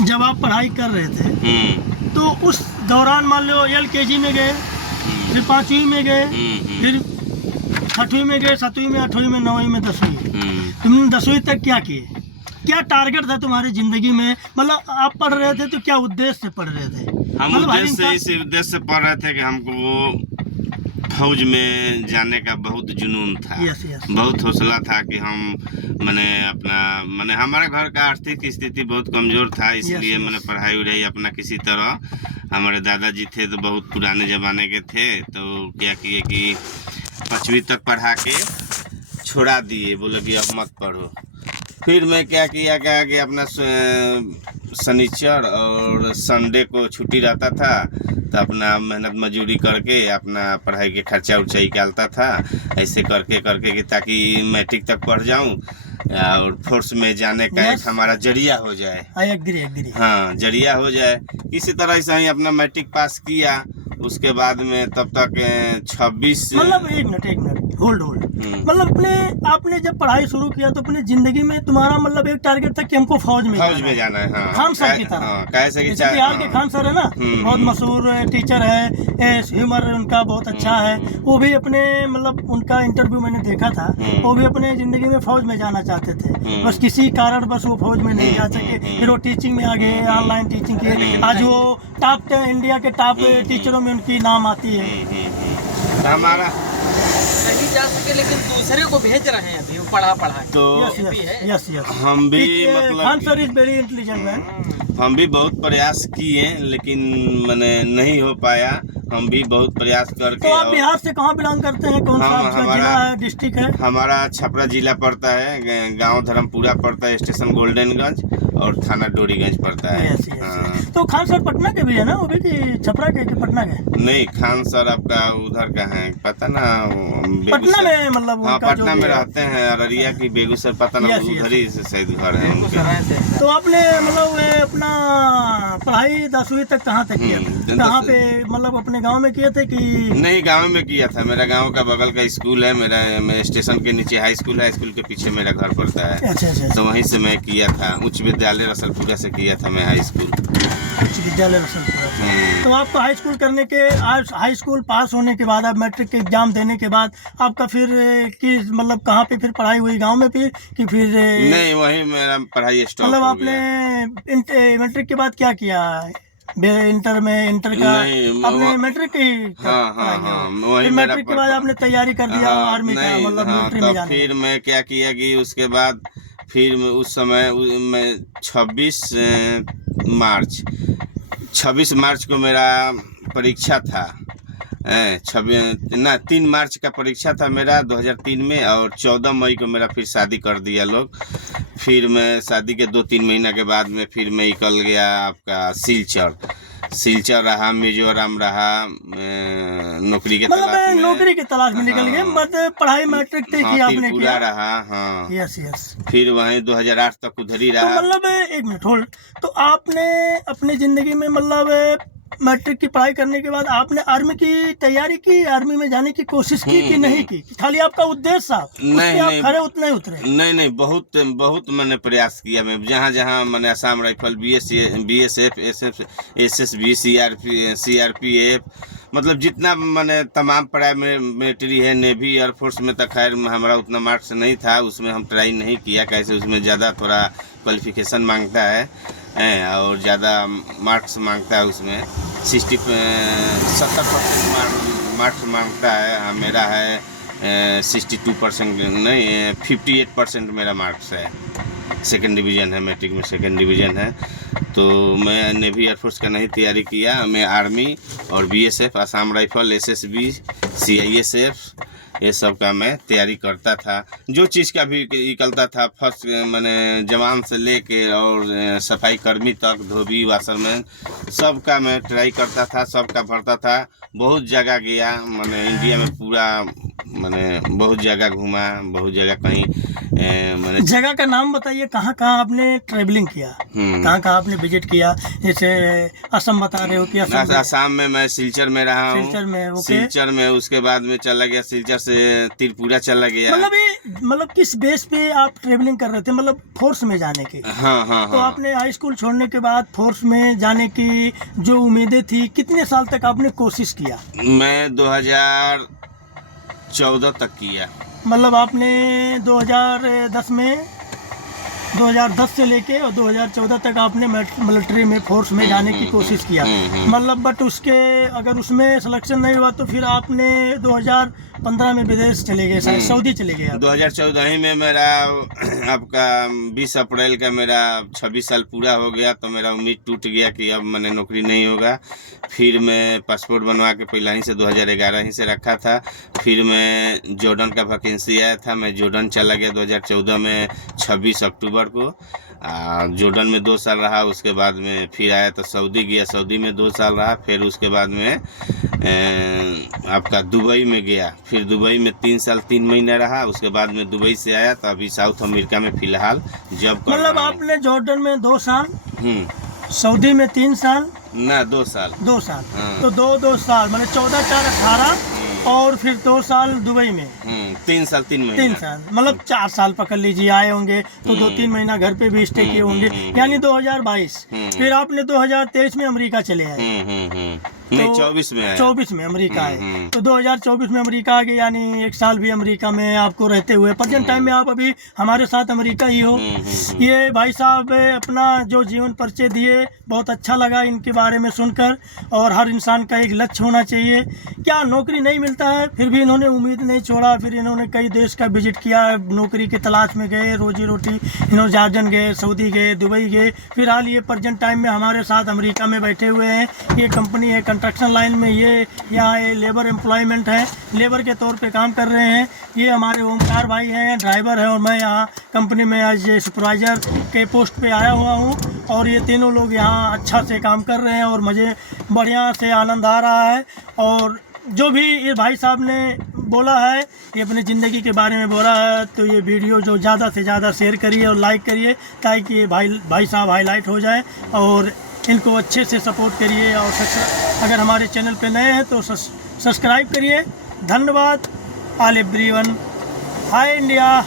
जब आप पढ़ाई कर रहे थे तो उस दौरान मान लो LKG में गए, फिर 5वीं में गए, फिर 6वीं में गए, 7वीं में, 8वीं में, 9वीं में, 10वीं। तुमने 10वीं तक क्या किए? क्या टारगेट था तुम्हारी जिंदगी में? मतलब आप पढ़ रहे थे तो क्या उद्देश्य से पढ़ रहे थे? हम इसी उद्देश्य से पढ़ रहे थे कि हमको फौज में जाने का बहुत जुनून था। बहुत हौसला था कि हम मैंने हमारे घर का आर्थिक स्थिति बहुत कमज़ोर था, इसलिए मैंने पढ़ाई उढ़ाई अपना किसी तरह। हमारे दादाजी थे तो बहुत पुराने ज़माने के थे, तो क्या किए कि 5वीं तक पढ़ा के छोड़ा दिए, बोले कि अब मत पढ़ो। फिर मैं क्या किया कि अपना शनिचर और संडे को छुट्टी रहता था, तो अपना मेहनत मजदूरी करके अपना पढ़ाई के खर्चा उर्चा निकालता था, ऐसे करके कि ताकि मैट्रिक तक पढ़ जाऊं और फोर्स में जाने का एक हमारा जरिया हो जाए। I agree. हाँ, जरिया हो जाए। इसी तरह से ही अपना मैट्रिक पास किया। उसके बाद में तब तक 26 मतलब एक मिनट होल्ड मतलब आपने जब पढ़ाई शुरू किया तो अपनी जिंदगी में तुम्हारा मतलब एक टारगेट था कि हमको फौज में जाना है। हाँ, खान सर की तरह। कैसे कि बिहार के खान सर है ना, बहुत मशहूर टीचर है, ह्यूमर उनका बहुत अच्छा है। वो भी अपने मतलब उनका इंटरव्यू मैंने देखा था, वो भी अपने जिंदगी में फौज में जाना चाहते थे, बस किसी कारण बस वो फौज में नहीं जा सके। फिर वो टीचिंग में आ गए, ऑनलाइन टीचिंग किए। आज वो टॉप इंडिया के टॉप टीचरों में उनकी नाम आती है। हमारा नहीं जा सके लेकिन दूसरे को भेज रहे हैं अभी, वो पढ़ा तो यस हम भी मतलब Khan sir is very intelligent man. हम भी बहुत प्रयास किए लेकिन मैंने नहीं हो पाया। हम भी बहुत प्रयास करके। तो आप बिहार से कहाँ बिलोंग करते हैं? कौन सा आपका जिला है, डिस्ट्रिक्ट है? हमारा छपरा जिला पड़ता है, गांव धर्मपुरा पड़ता है, स्टेशन गोल्डनगंज और थाना डोरीगंज पड़ता है। यस। तो खान सर पटना के भी है ना, वो भी कि छपरा के कि पटना के? नहीं, खान सर आपका उधर का है, पता ना, पटना में मतलब। हाँ, पटना में रहते हैं, अररिया की बेगूसराय, पता ना, उधर ही शायद घर है उनके। तो आपने मतलब अपना पढ़ाई 10वीं तक कहाँ तक किया? कहाँ पे मतलब अपने गांव में किए थे कि नहीं? गांव में किया था। मेरा गांव का बगल का स्कूल है, मेरा स्टेशन के नीचे हाई स्कूल है, स्कूल के पीछे मेरा घर पड़ता है। अच्छा। तो वहीं से मैं किया था। उच्च विद्यालय रसलपुरा से किया था मैं हाई स्कूल। उच्च विद्यालय रसलपुरा। तो आपका हाई स्कूल करने के हाई स्कूल पास होने के बाद, आप मैट्रिक के एग्जाम देने के बाद आपका फिर कि मतलब कहाँ पे फिर पढ़ाई हुई? गांव में फिर कि फिर नहीं, वहीं मेरा पढ़ाई स्टॉप मतलब हो आपने मैट्रिक के बाद क्या किया? इंटर का आपने मैट्रिक की? हाँ, मैट्रिक के बाद आपने तैयारी कर दिया आर्मी का, मतलब मिलिट्री में जाने? फिर मैं क्या किया कि उसके बाद फिर उस समय मैं 26 मार्च को मेरा परीक्षा था। 3 मार्च का परीक्षा था मेरा 2003 में, और 14 मई को मेरा फिर शादी कर दिया लोग। फिर मैं शादी के 2-3 महीना के बाद में फिर मैं निकल गया आपका सिलचर रहा, मिजोरम रहा, नौकरी के तलाश में। नौकरी की तलाश में निकल गए, मतलब पढ़ाई मैट्रिक तक ही आपने किया? रहा। हाँ, यस। फिर वहीं 2008 तक उधर ही रहा। तो मतलब एक मिनट होल्ड। तो आपने अपनी जिंदगी में मतलब मैट्रिक की पढ़ाई करने के बाद आपने आर्मी की तैयारी की, आर्मी में जाने की कोशिश की कि नहीं की? खाली आपका उद्देश्य था, नहीं, आप खरे उतने उतरे? नहीं, बहुत मैंने प्रयास किया। मैं जहाँ मैंने Assam rifle, BSF, SSB, CRPF, मतलब जितना मैंने तमाम पढ़ाई में मिलिट्री है, नेवी, एयरफोर्स में तो खैर हमारा उतना मार्क्स नहीं था, उसमें हम ट्राई नहीं किया। कैसे उसमें ज़्यादा थोड़ा क्वालिफिकेशन मांगता है और ज़्यादा मार्क्स मांगता है। उसमें 70% मार्क्स मांगता है। मेरा है 62% नहीं, 58% मेरा मार्क्स है। सेकंड डिवीज़न है, मैट्रिक में सेकंड डिवीज़न है। तो मैं नेवी एयरफोर्स का नहीं तैयारी किया। मैं आर्मी और BSF, Assam rifle, SSB, CISF, ये सब का मैं तैयारी करता था। जो चीज़ का भी निकलता था, फर्स्ट मैंने जवान से लेके और सफाई कर्मी तक, धोबी, वाशरमैन, सब का मैं ट्राई करता था, सब का भरता था। बहुत जगह गया, मैंने इंडिया में पूरा, मैंने बहुत जगह घूमा, बहुत जगह कहीं मैंने जगह का नाम बताइए, कहाँ कहाँ आपने ट्रैवलिंग किया, कहाँ कहाँ आपने विजिट किया? जैसे असम बता रहे हो कि असम में मैं सिलचर में रहा हूँ। सिलचर में, ओके। सिलचर में उसके बाद में चला गया, सिलचर से त्रिपुरा चला गया। मतलब किस बेस पे आप ट्रेवलिंग कर रहे थे, मतलब फोर्स में जाने की? हाँ। तो आपने हाई स्कूल छोड़ने के बाद फोर्स में जाने की जो उम्मीदें थी, कितने साल तक आपने कोशिश किया? मैं 2014 तक किया। मतलब आपने 2010 से लेके और 2014 तक आपने मिलिट्री में फोर्स में जाने की कोशिश किया। मतलब बट उसके अगर उसमें सिलेक्शन नहीं हुआ तो फिर आपने 2015 में विदेश चले गए, शायद सऊदी चले गए आप। 2014 ही में मेरा आपका 20 अप्रैल का मेरा 26 साल पूरा हो गया, तो मेरा उम्मीद टूट गया कि अब मैंने नौकरी नहीं होगा। फिर मैं पासपोर्ट बनवा के पहले ही से 2011 ही से रखा था। फिर मैं जॉर्डन का वैकेंसी आया था, मैं जॉर्डन चला गया 2014 में 26 अक्टूबर को। जॉर्डन में 2 साल रहा, उसके बाद में फिर आया तो सऊदी गया, सऊदी में 2 साल रहा। फिर उसके बाद में आपका दुबई में गया, फिर दुबई में 3 साल 3 महीने रहा। उसके बाद में दुबई से आया तो अभी साउथ अमेरिका में फिलहाल जॉब कर रहा हूं। मतलब आपने जॉर्डन में 2 साल, सऊदी में 3 साल, ना 2 साल। 2 साल, हाँ। तो 2 साल मतलब 14, 4, 18 और फिर 2 साल दुबई में। 3 साल 3 महीने। 3 साल मतलब 4 साल पकड़ लीजिए आए होंगे, तो 2-3 महीना घर पे भी स्टे किए होंगे, यानी 2022। फिर आपने 2023 में अमेरिका चले आए। नहीं, 24 में आया। 24 में अमेरिका आए, तो 2024 में अमेरिका आ गए, यानी 1 साल भी अमेरिका में आपको रहते हुए। प्रेजेंट टाइम में आप अभी हमारे साथ अमेरिका ही हो। ये भाई साहब अपना जो जीवन परिचय दिए, बहुत अच्छा लगा इनके बारे में सुनकर। और हर इंसान का एक लक्ष्य होना चाहिए। क्या नौकरी नहीं मिलता है, फिर भी इन्होंने उम्मीद नहीं छोड़ा। फिर इन्होंने कई देश का विजिट किया, नौकरी की तलाश में गए, रोजी रोटी इन्होंने जॉर्डन गए, सऊदी गए, दुबई गए। फिलहाल ये प्रेजेंट टाइम में हमारे साथ अमेरिका में बैठे हुए हैं। ये कंपनी है कंस्ट्रक्शन लाइन में, ये यहाँ ये लेबर एम्प्लॉयमेंट है, लेबर के तौर पे काम कर रहे हैं। ये हमारे ओमकार भाई हैं, ड्राइवर है, और मैं यहाँ कंपनी में एज ए सुपरवाइज़र के पोस्ट पे आया हुआ हूँ। और ये तीनों लोग यहाँ अच्छा से काम कर रहे हैं और मुझे बढ़िया से आनंद आ रहा है। और जो भी ये भाई साहब ने बोला है, ये अपनी ज़िंदगी के बारे में बोला है, तो ये वीडियो जो ज़्यादा से ज़्यादा शेयर करिए और लाइक करिए, ताकि ये भाई साहब हाईलाइट हो जाए। और इनको अच्छे से सपोर्ट करिए। और अगर हमारे चैनल पे नए हैं तो सब्सक्राइब करिए। धन्यवाद ऑल एवरीवन। Hi India.